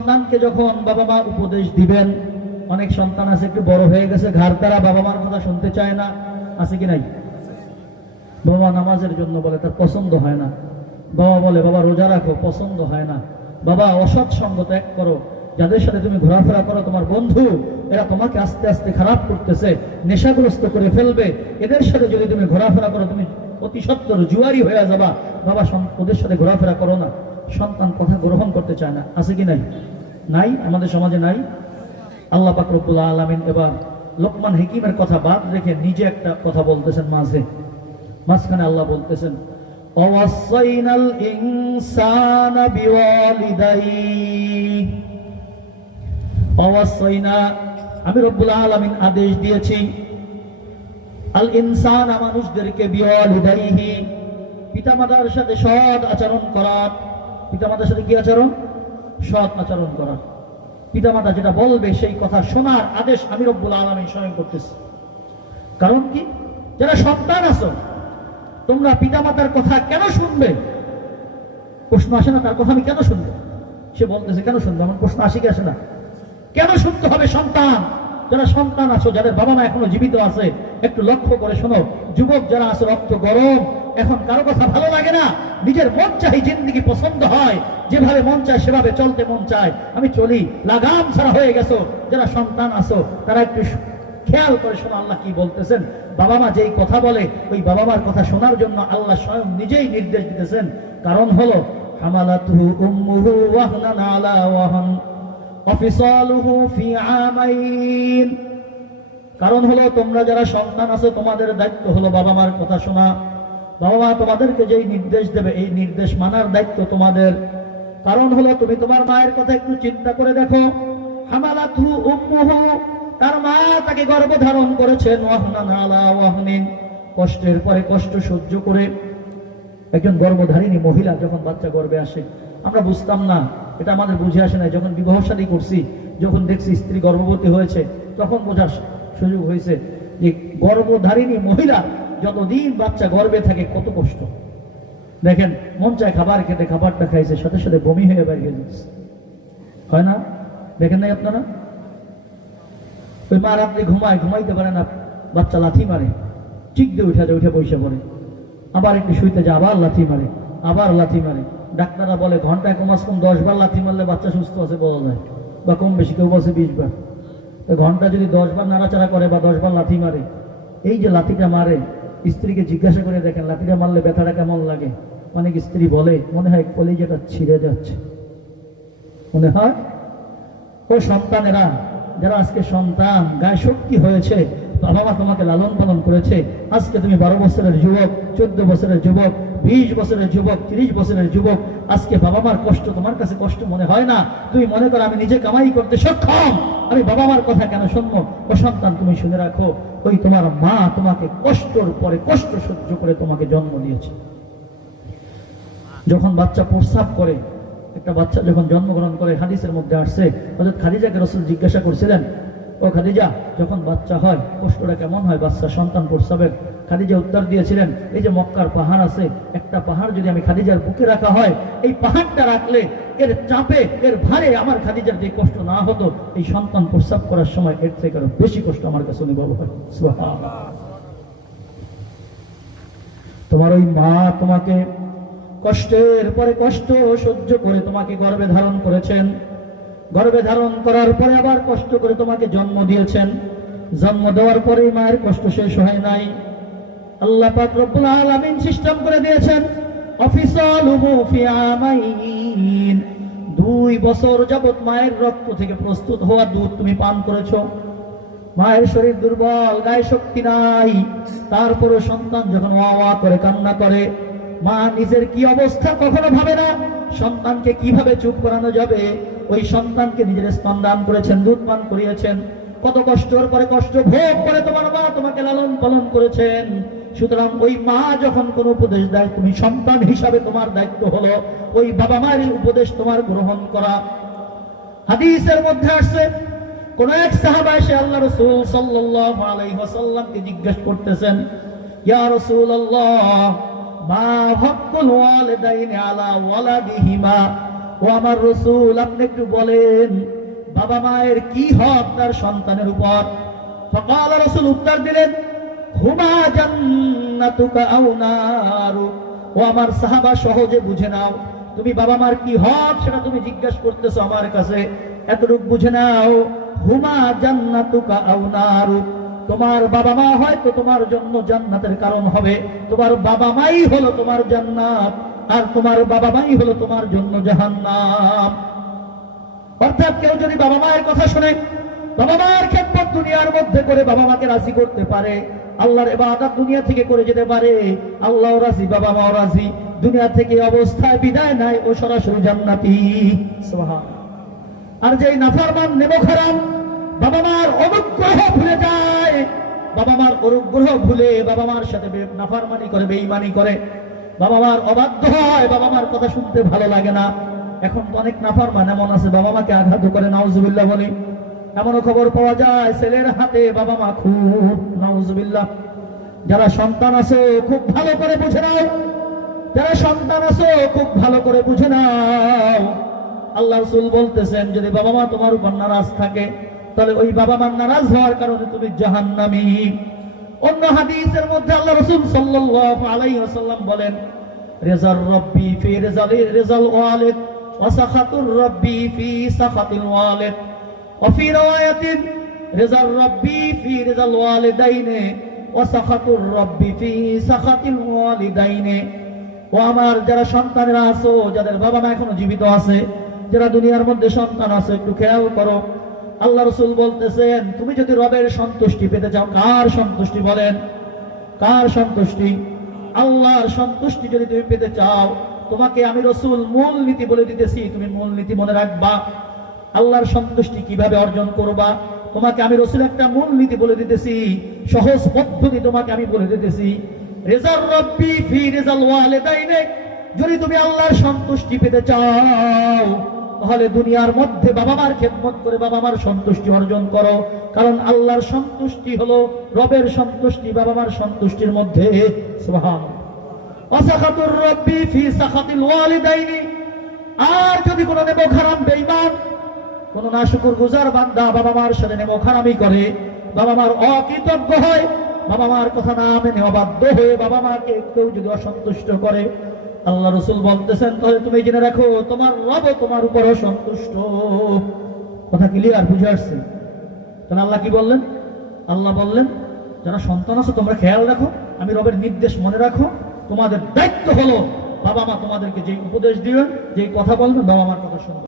সন্তানকে যখন বাবা মা উপদেশ দিবেন, অনেক সন্তান আছে, একটু বড় হয়ে গেছে ঘর তারা বাবা মার কথা শুনতে চায় না, আছে কি নাই? বাবা মা নামাজের জন্য বলে, তার পছন্দ হয় না। বাবা বলে, বাবা, রোজা রাখো, পছন্দ হয় না। বাবা, অসৎ সঙ্গ ত্যাগ করো, যাদের সাথে তুমি ঘোরাফেরা করো, তোমার বন্ধু, এরা তোমাকে আস্তে আস্তে খারাপ করতেছে, নেশাগ্রস্ত করে ফেলবে। এদের সাথে যদি তুমি ঘোরাফেরা করো, তুমি অতি সত্তর জুয়ারি হয়ে যাবা। বাবা ওদের সাথে ঘোরাফেরা করো না। সন্তান কথা গ্রহণ করতে চায় না। আছে কি নাই? নাই? আমাদের সমাজে নাই? আল্লাহ পাক রব্বুল আলামিন এবার লোকমান হিকিমের কথা বাদ রেখে নিজে একটা কথা বলতেছেন মাঝে। মাঝখানে আল্লাহ বলতেছেন, অওয়াসাইনাল ইনসানা আমি রব্বুল আলামিন আদেশ দিয়েছি, আল ইনসান, মানুষদেরকে বিওয়ালিদাইহি। পিতামাতার সাথে সৎ আচরণ করার পিতামাতার সাথে কি আচরণ? সৎ আচরণ করার পিতামাতা যেটা বলবে সেই কথা শোনার আদেশ আমি রব্বুল আলামিন স্বয়ং করতেছি। কারণ কি? যারা সন্তান আছো, তোমরা পিতামাতার কথা কেন শুনবে? প্রশ্ন আসে না, তার কথা আমি কেন শুনব? সে বলতেছে, কেন শুনব? আমার প্রশ্ন আসে কি আসে না? কেন শুনতে হবে সন্তান? যারা সন্তান আছো, যাদের বাবা মা এখনও জীবিত আছে, একটু লক্ষ্য করে শোনো। যুবক যারা আছে, রক্ত গরম এখন কারও কথা ভালো লাগে না। নিজের মন চাই জিন্দিগি পছন্দ হয়। যেভাবে মন চায় সেভাবে চলতে মন চায়। আমি চলি। লাগাম ছাড়া হয়ে গেছো। যারা সন্তান আছো, তারা একটু খেয়াল করে শোনো আল্লাহ কি বলতেছেন। বাবা মা যেই কথা বলে, ওই বাবা মার কথা শোনার জন্য আল্লাহ স্বয়ং নিজেই নির্দেশ দিতেছেন। কারণ হলো কারণ হলো, তোমরা যারা সন্তান আছো, তোমাদের দায়িত্ব হলো বাবা মার কথা শোনা। বাবা, তোমাদেরকে যেই নির্দেশ দেবে, এই নির্দেশ মানার দায়িত্ব তোমাদের। কারণ হলো, তুমি তোমার মায়ের কথা একটু চিন্তা করে দেখো। তার মা তাকে গর্ভ ধারণ করেছেন ওয়াহনান। কষ্টের পরে কষ্ট সহ্য করে একজন গর্ভধারিণী মহিলা যখন বাচ্চা গর্বে আসে, আমরা বুঝতাম না, এটা আমাদের বুঝে আসে না যখন বিবাহ শাদী করছি, যখন দেখছি স্ত্রী গর্ভবতী হয়েছে, তখন বোঝার সুযোগ হয়েছে যে গর্ভধারিণী মহিলা যতদিন বাচ্চা গর্বে থাকে, কত কষ্ট। দেখেন, মন চায় খাবার খেতে, খাবারটা খাইছে, সাথে সাথে বমি হয়ে বেরিয়ে যাচ্ছে। হয় না? দেখেন নাই আপনারা? ওই মা রাত্রে ঘুমায়, ঘুমাইতে পারে না, বাচ্চা লাথি মারে। ঠিক দিয়ে উঠে যায়, উঠে পয়সা পড়ে। আবার একটু শুইতে যায়, আবার লাথি মারে, আবার লাথি মারে। ডাক্তাররা বলে, ঘন্টায় কমাস কম দশ বার লাথি মারলে বাচ্চা সুস্থ আছে বলা যায়। বা কম বেশি, কেউ বলছে বিশ বার তো ঘণ্টা যদি দশ বার নাড়াচাড়া করে বা দশ বার লাথি মারে, এই যে লাথিটা মারে স্ত্রীকে জিজ্ঞাসা করে দেখেন, লাথিটা মারলে ব্যথাটা কেমন লাগে? অনেক স্ত্রী বলে, মনে হয় কলিজাটা ছিঁড়ে যাচ্ছে। মনে হয়? ও সন্তানেরা, যারা আজকে সন্তান, গায়ে শক্তি হয়েছে বাবা মা তোমাকে লালন পালন করেছে। আজকে তুমি বারো বছরের যুবক, চোদ্দ বছরের যুবক, বিশ বছরের যুবক, তিরিশ বছরের যুবক আজকে বাবা মার কষ্ট তোমার কাছে কষ্ট মনে হয় না। তুমি মনে করো আমি নিজে কামাই করতে সক্ষম। আমি বাবা মার কথা কেন শুনব? ও সন্তান, তুমি শুনে রাখো, ওই তোমার মা তোমাকে কষ্টর পরে কষ্ট সহ্য করে তোমাকে জন্ম দিয়েছে। যখন বাচ্চা প্রস্রাব করে, একটা বাচ্চা যখন জন্মগ্রহণ করে, হাদিসের মধ্যে আসছে হজরত খাদিজাকে রসুল জিজ্ঞাসা করছিলেন, ও খাদিজা, যখন বাচ্চা হয়, কষ্টটা কেমন হয়? বাচ্চা সন্তান প্রস্রাবের খাদিজা উত্তর দিয়েছিলেন, এই যে মক্কার পাহাড় আছে, একটা পাহাড় যদি আমি খাদিজার বুকে রাখা হয়, এই পাহাড়টা রাখলে এর চাপে, এর ভারে আমার খাদিজার যে কষ্ট না হতো। এই সন্তান প্রস্রাব করার সময় এর থেকে আরও বেশি কষ্ট আমার কাছে অনুভব হয়। তোমার ওই মা তোমাকে কষ্টের পরে কষ্ট সহ্য করে তোমাকে গর্বে ধারণ করেছেন। গর্বে ধারণ করার পরে আবার কষ্ট করে তোমাকে জন্ম দিয়েছেন। জন্ম দেওয়ার পরে মায়ের কষ্ট শেষ হয় নাই। আল্লাহ পাক রব্বুল আলামিন সিস্টেম করে দিয়েছেন অফিসালুহু ফি দুই বছর যাবত মায়ের রক্ত থেকে প্রস্তুত হওয়া দুধ তুমি পান করেছ। মায়ের শরীর দুর্বল, গায়ে শক্তি নাই। তারপরে সন্তান যখন ওয়া করে, কান্না করে, মা নিজের কি অবস্থা কখনো ভাবে না, সন্তানকে কীভাবে চুপ করানো যাবে? ওই সন্তানকে নিজের স্তন দান করেছেন, দুধ পান করিয়েছেন। কত কষ্টের পরে কষ্ট ভোগ করে তোমার মা তোমাকে লালন পালন করেছেন। সুতরাং ওই মা যখন কোন উপদেশ দেয়, তুমি সন্তান হিসাবে তোমার দায়িত্ব হলো, ওই বাবা মায়ের উপদেশ তোমার গ্রহণ করা। হাদিসের মধ্যে আসছে, কোন এক সাহাবা এসে আল্লাহ রসুল আলাইহি জিজ্ঞেস করতেছেন বাবা মায়ের কি হক তার সন্তানের উপর? সকাল রসুল উত্তর দিলেন হুমা জান্নাতুকা আও নারু। ও আমার সাহাবা সহজে বুঝে নাও। তুমি বাবা মার কি হক সেটা তুমি জিজ্ঞেস করতেছো আমার কাছে। এতটুকু বুঝে নাও। হুমা জান্নাতুকা আও নারু। তোমার বাবা মা হয়তো তোমার জন্য জান্নাতের কারণ হবে। তোমার বাবা মাই হলো তোমার জান্নাত, আর তোমার বাবা মাই হলো তোমার জন্য জাহান্নাম। অর্থাৎ কেউ যদি বাবা মায়ের কথা শুনে, বাবা মায়ের খেদমত দুনিয়ার মধ্যে করে বাবা মাকে রাজি করতে পারে। আল্লাহর এবাদত দুনিয়া থেকে করে যেতে পারে। আল্লাহ রাজি বাবা মাও রাজি। দুনিয়া থেকে অবস্থায় বিদায় নাই ও সরাসরি জান্নাতি। আর যেই নাফরমান নেব খারাম বাবা মার অনুগ্রহ ভুলে যায়। বাবা মার অনুগ্রহ ভুলে বাবা মার সাথে নাফরমানি করে বেইমানি করে। বাবা মার অবাধ্য হয় বাবা মার কথা শুনতে ভালো লাগে না। এখন অনেক নাফরমান এমন আছে বাবা মাকে আঘাত করে, নাউজুবিল্লাহ বলি। এমনও খবর পাওয়া যায়, ছেলের হাতে বাবা মা খুব, নাউজুবিল্লাহ। যারা সন্তান আছে, খুব ভালো করে বুঝে নাও। যারা সন্তান আছো, খুব ভালো করে বুঝে নাও। আল্লাহ রসুল বলতেছেন, যদি বাবা মা তোমার উপর নারাজ থাকে, তাহলে ওই বাবা মার নারাজ হওয়ার কারণে তুমি জাহান্নামী। অন্য হাদিসের মধ্যে আল্লাহ রসুল সাল্লাল্লাহু আলাইহি ওয়াসাল্লাম বলেন রেজার রব্বি ফি রেজাল রেজাল ওয়ালিদ ওয়াসাখাতুর রব্বি ফি সাখাতিল ওয়ালিদ। وفي رواية رضا الرب في رضا الوالدين وسخط الرب في سخط الوالدين ও আমার যারা সন্তানেরা আছো যাদের বাবা মা এখনো জীবিত আছে যারা দুনিয়ার মধ্যে সন্তান আছে একটু খেয়াল করো আল্লাহ রসুল বলতেছেন তুমি যদি রবের সন্তুষ্টি পেতে চাও কার সন্তুষ্টি বলেন কার সন্তুষ্টি আল্লাহর সন্তুষ্টি যদি তুমি পেতে চাও তোমাকে আমি রসুল মূল নীতি বলে দিতেছি তুমি মূল নীতি মনে রাখবা আল্লাহর সন্তুষ্টি কীভাবে অর্জন করবা? তোমাকে আমি রসুল একটা মূল নীতি বলে দিতেছি, সহজ পদ্ধতি তোমাকে আমি বলে দিতেছি। যদি তুমি আল্লাহর সন্তুষ্টি পেতে চাও, তাহলে দুনিয়ার মধ্যে বাবা মার খেদমত করে বাবা মার সন্তুষ্টি অর্জন করো। কারণ আল্লাহর সন্তুষ্টি হলো রবের সন্তুষ্টি বাবা মার সন্তুষ্টির মধ্যে। আর যদি কোনো নেব খারাপ বেঈমান কোন না শুকুর গুজার বান্দা বাবা মার সাথে নেমো খারামি করে বাবা মার অকৃতজ্ঞ হয় বাবা মার কথা না মেনে অবাধ্য হয়ে বাবা মাকে কেউ যদি অসন্তুষ্ট করে, আল্লাহ রসুল বলতেছেন, তাহলে তুমি জেনে রাখো, তোমার রব তোমার উপর অসন্তুষ্ট। কথা ক্লিয়ার বুঝে আসছে? তাহলে আল্লাহ কি বললেন? আল্লাহ বললেন, যারা সন্তান আছে, তোমরা খেয়াল রাখো, আমি রবের নির্দেশ মনে রাখো, তোমাদের দায়িত্ব হলো বাবা মা তোমাদেরকে যে উপদেশ দিবেন যে কথা বলবেন বাবা মার কথা শুনবে